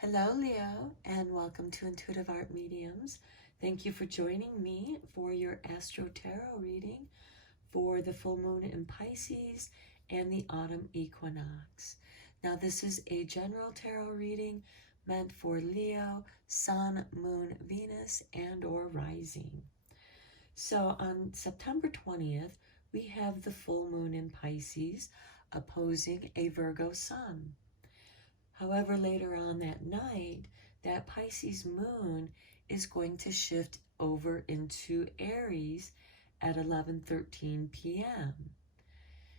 Hello, Leo, and welcome to Intuitive Art Mediums. Thank you for joining me for your Astro Tarot reading for the full moon in Pisces and the autumn equinox. Now, this is a general tarot reading meant for Leo, Sun, Moon, Venus, and or Rising. So on September 20th, we have the full moon in Pisces opposing a Virgo Sun. However, later on that night, that Pisces moon is going to shift over into Aries at 11:13 p.m.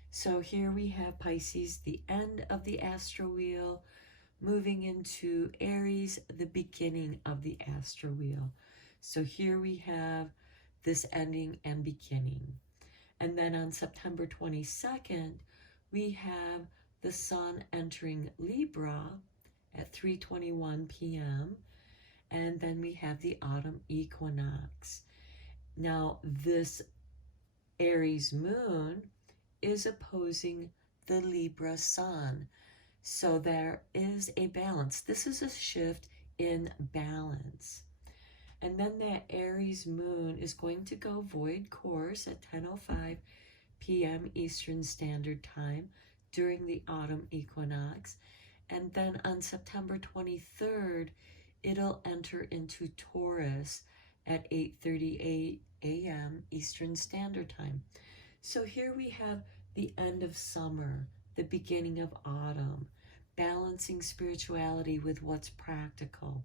So here we have Pisces, the end of the astro wheel, moving into Aries, the beginning of the astro wheel. So here we have this ending and beginning. And then on September 22nd, we have the sun entering Libra at 3:21 p.m. And then we have the autumn equinox. Now, this Aries moon is opposing the Libra sun. So there is a balance. This is a shift in balance. And then that Aries moon is going to go void course at 10:05 p.m. Eastern Standard Time during the autumn equinox. And then on September 23rd, it'll enter into Taurus at 8:38 a.m. Eastern Standard Time. So here we have the end of summer, the beginning of autumn, balancing spirituality with what's practical,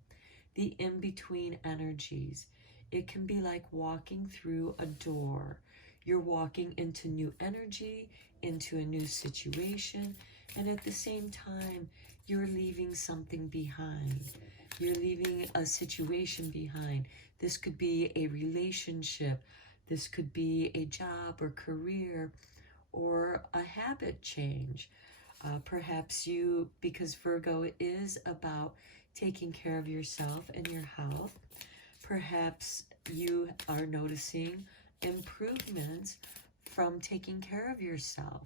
the in-between energies. It can be like walking through a door. You're walking into new energy, into a new situation, and at the same time, you're leaving something behind. You're leaving a situation behind. This could be a relationship. This could be a job or career or a habit change. Perhaps you, because Virgo is about taking care of yourself and your health, perhaps you are noticing improvements from taking care of yourself.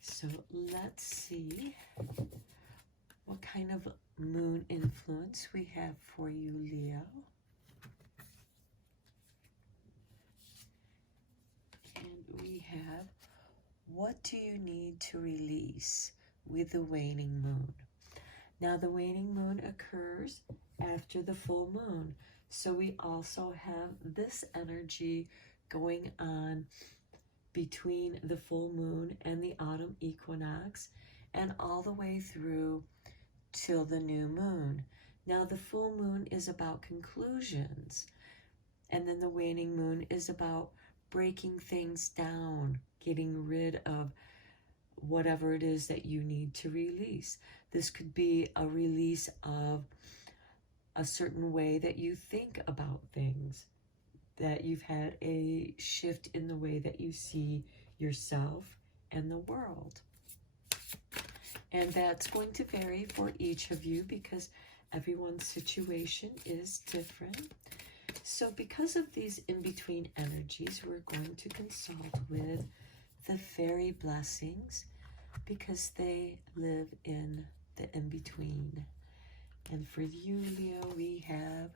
So let's see what kind of moon influence we have for you, Leo. And we have, what do you need to release with the waning moon? Now, the waning moon occurs after the full moon. So we also have this energy going on between the full moon and the autumn equinox and all the way through till the new moon. Now, the full moon is about conclusions, and then the waning moon is about breaking things down, getting rid of whatever it is that you need to release. This could be a release of a certain way that you think about things, that you've had a shift in the way that you see yourself and the world. And that's going to vary for each of you because everyone's situation is different. So because of these in-between energies, we're going to consult with the fairy blessings because they live in the in-between. And for you, Leo, we have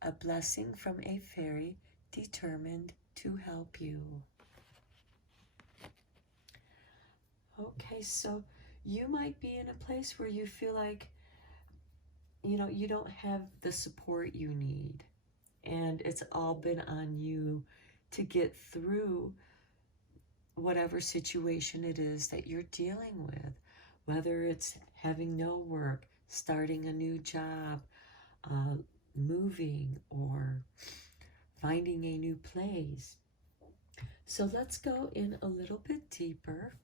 a blessing from a fairy determined to help you. Okay, so you might be in a place where you feel like, you don't have the support you need. And it's all been on you to get through whatever situation it is that you're dealing with, whether it's having no work, starting a new job, moving, or finding a new place. So let's go in a little bit deeper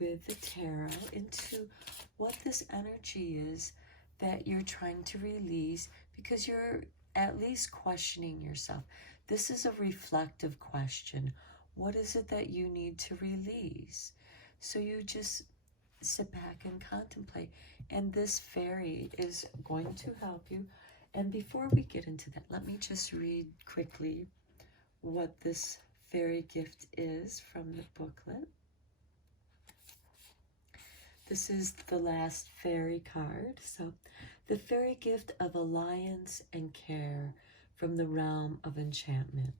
with the tarot into what this energy is that you're trying to release, because you're at least questioning yourself. This is a reflective question. What is it that you need to release? So you just sit back and contemplate. And this fairy is going to help you. And before we get into that, let me just read quickly what this fairy gift is from the booklet. This is the last fairy card. So, the fairy gift of alliance and care from the realm of enchantment.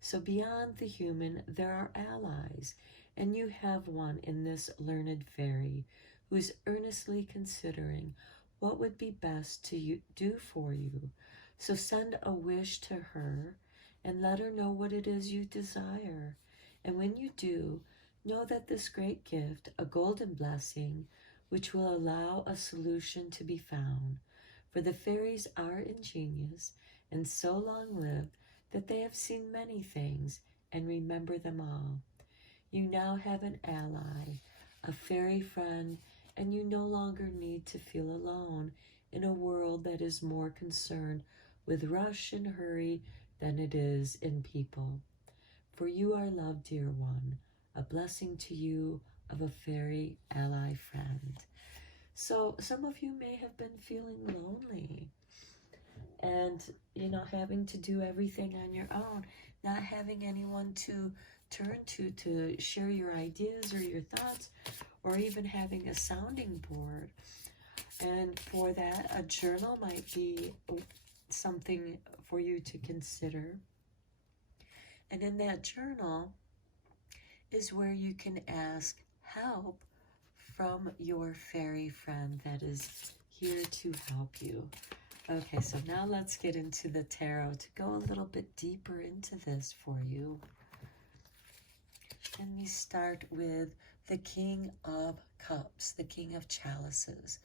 So, beyond the human, there are allies, and you have one in this learned fairy who is earnestly considering what would be best to do for you. So, send a wish to her and let her know what it is you desire. And when you do, know that this great gift, a golden blessing, which will allow a solution to be found. For the fairies are ingenious and so long lived that they have seen many things and remember them all. You now have an ally, a fairy friend, and you no longer need to feel alone in a world that is more concerned with rush and hurry than it is in people. For you are loved, dear one, a blessing to you of a fairy ally friend. So some of you may have been feeling lonely and, having to do everything on your own, not having anyone to turn to share your ideas or your thoughts, or even having a sounding board. And for that, a journal might be something for you to consider. And in that journal is where you can ask help from your fairy friend that is here to help you. Okay, so now let's get into the tarot to go a little bit deeper into this for you. And we start with the King of Cups, the King of Chalices.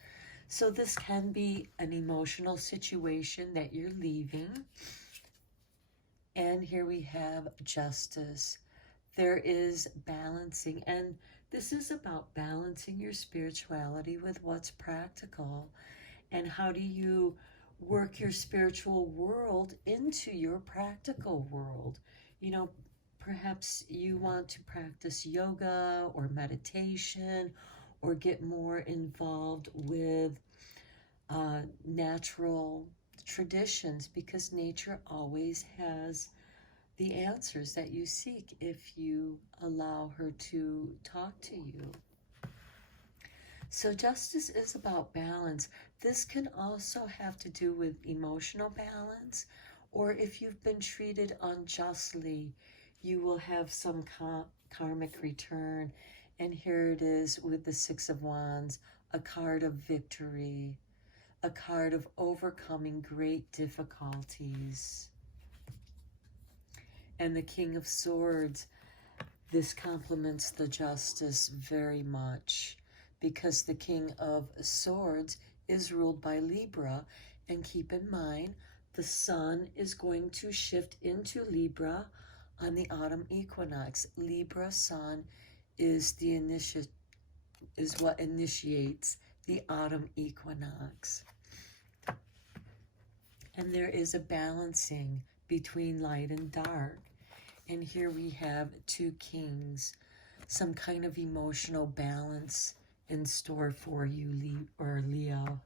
So this can be an emotional situation that you're leaving. And here we have Justice. There is balancing, and this is about balancing your spirituality with what's practical. And how do you work your spiritual world into your practical world? Perhaps you want to practice yoga or meditation or get more involved with natural traditions, because nature always has the answers that you seek if you allow her to talk to you. So Justice is about balance. This can also have to do with emotional balance, or if you've been treated unjustly, you will have some karmic return. And here it is with the Six of Wands, a card of victory, a card of overcoming great difficulties. And the King of Swords, this complements the Justice very much, because the King of Swords is ruled by Libra. And keep in mind, the sun is going to shift into Libra on the autumn equinox. Libra sun is what initiates the autumn equinox. And there is a balancing between light and dark. And here we have two kings, some kind of emotional balance in store for you, Leo.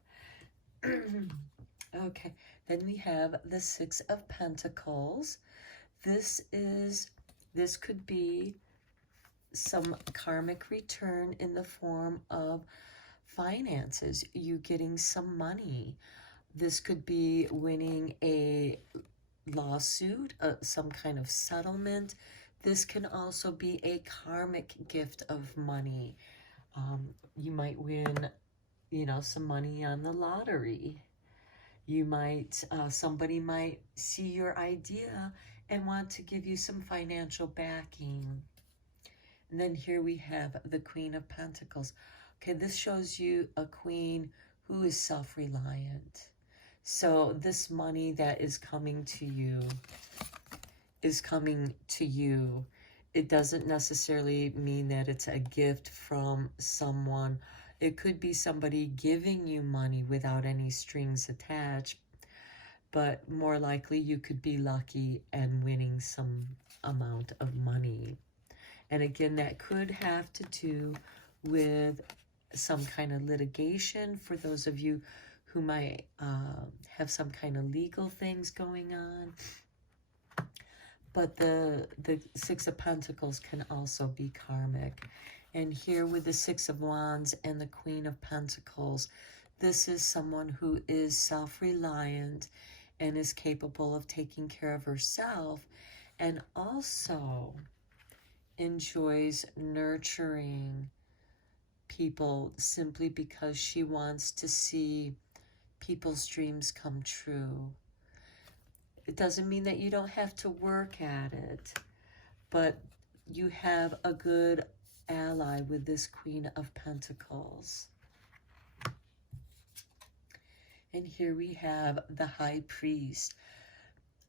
Okay, then we have the Six of Pentacles. This could be some karmic return in the form of finances, you getting some money. This could be winning a lawsuit, some kind of settlement. This can also be a karmic gift of money. You might win, some money on the lottery. You might, somebody might see your idea and want to give you some financial backing. And then here we have the Queen of Pentacles. Okay, this shows you a queen who is self-reliant. So this money that is coming to you is coming to you. It doesn't necessarily mean that it's a gift from someone. It could be somebody giving you money without any strings attached, but more likely you could be lucky and winning some amount of money. And again, that could have to do with some kind of litigation for those of you who might have some kind of legal things going on. But the Six of Pentacles can also be karmic. And here with the Six of Wands and the Queen of Pentacles, this is someone who is self-reliant and is capable of taking care of herself, and also enjoys nurturing people simply because she wants to see people's dreams come true. It doesn't mean that you don't have to work at it, but you have a good ally with this Queen of Pentacles. And here we have the High Priest.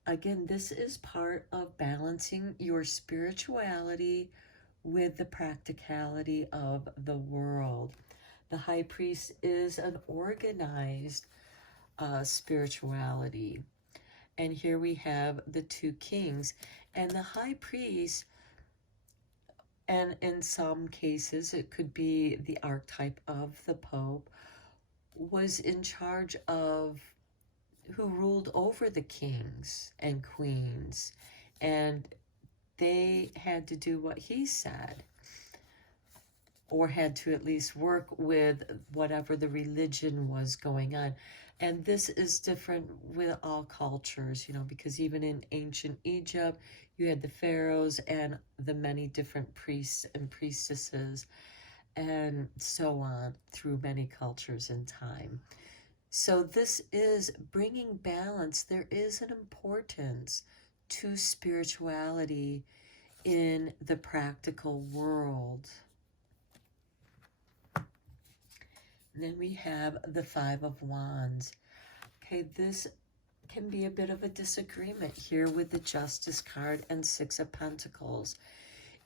Again, this is part of balancing your spirituality with the practicality of the world. The High Priest is an organized spirituality. And here we have the two kings. And the High Priest, and in some cases it could be the archetype of the Pope, was in charge of who ruled over the kings and queens, and they had to do what he said, or had to at least work with whatever the religion was going on. And this is different with all cultures, you know, because even in ancient Egypt, you had the pharaohs and the many different priests and priestesses, and so on through many cultures in time. So this is bringing balance. There is an importance to spirituality in the practical world. And then we have the Five of Wands. Okay, this can be a bit of a disagreement here with the Justice card and Six of Pentacles.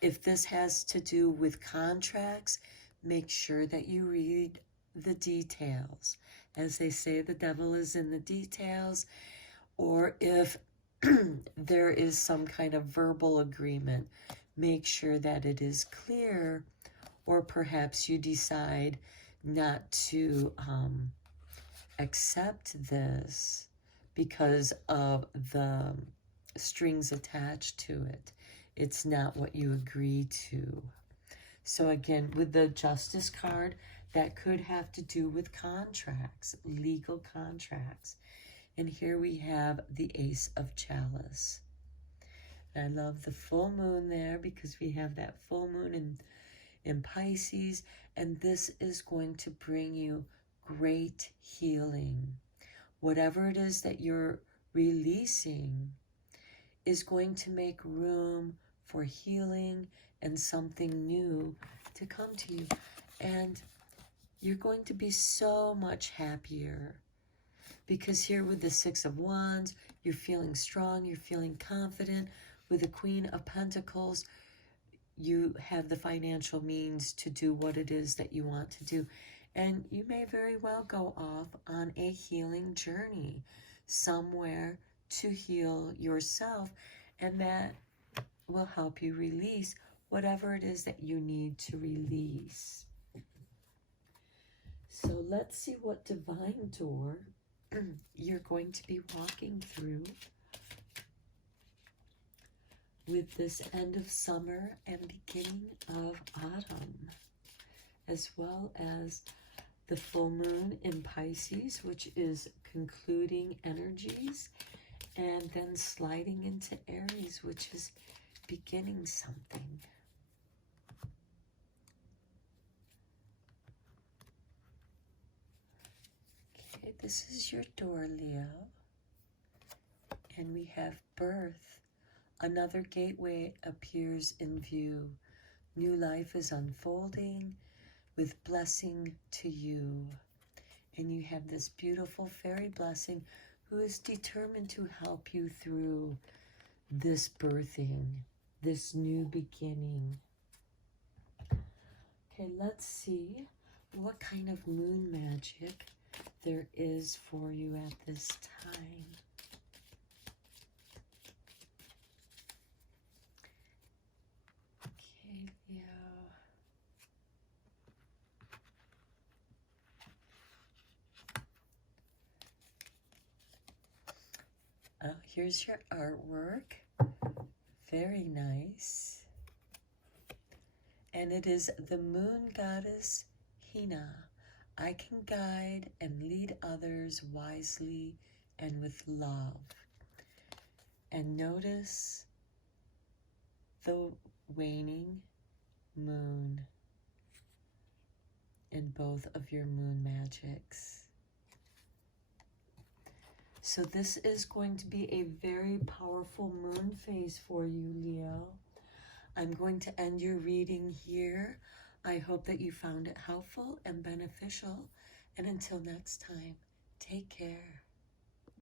If this has to do with contracts, make sure that you read the details. As they say, the devil is in the details. Or if there is some kind of verbal agreement, make sure that it is clear, or perhaps you decide not to accept this because of the strings attached to it. It's not what you agree to. So again, with the Justice card, that could have to do with contracts, legal contracts. And here we have the Ace of Chalice. And I love the full moon there because we have that full moon in Pisces. And this is going to bring you great healing. Whatever it is that you're releasing is going to make room for healing and something new to come to you. And you're going to be so much happier, because here with the Six of Wands, you're feeling strong, you're feeling confident. With the Queen of Pentacles, you have the financial means to do what it is that you want to do. And you may very well go off on a healing journey somewhere to heal yourself, and that will help you release whatever it is that you need to release. So let's see what divine door you're going to be walking through with this end of summer and beginning of autumn, as well as the full moon in Pisces, which is concluding energies, and then sliding into Aries, which is beginning something. Okay, this is your door, Leo. And we have birth. Another gateway appears in view. New life is unfolding with blessing to you. And you have this beautiful fairy blessing who is determined to help you through this birthing, this new beginning. Okay, let's see what kind of moon magic there is for you at this time. Okay, Leo. Here's your artwork. Very nice. and it is the moon goddess Hina. I can guide and lead others wisely and with love. And notice the waning moon in both of your moon magics. So this is going to be a very powerful moon phase for you, Leo. I'm going to end your reading here. I hope that you found it helpful and beneficial. And until next time, take care.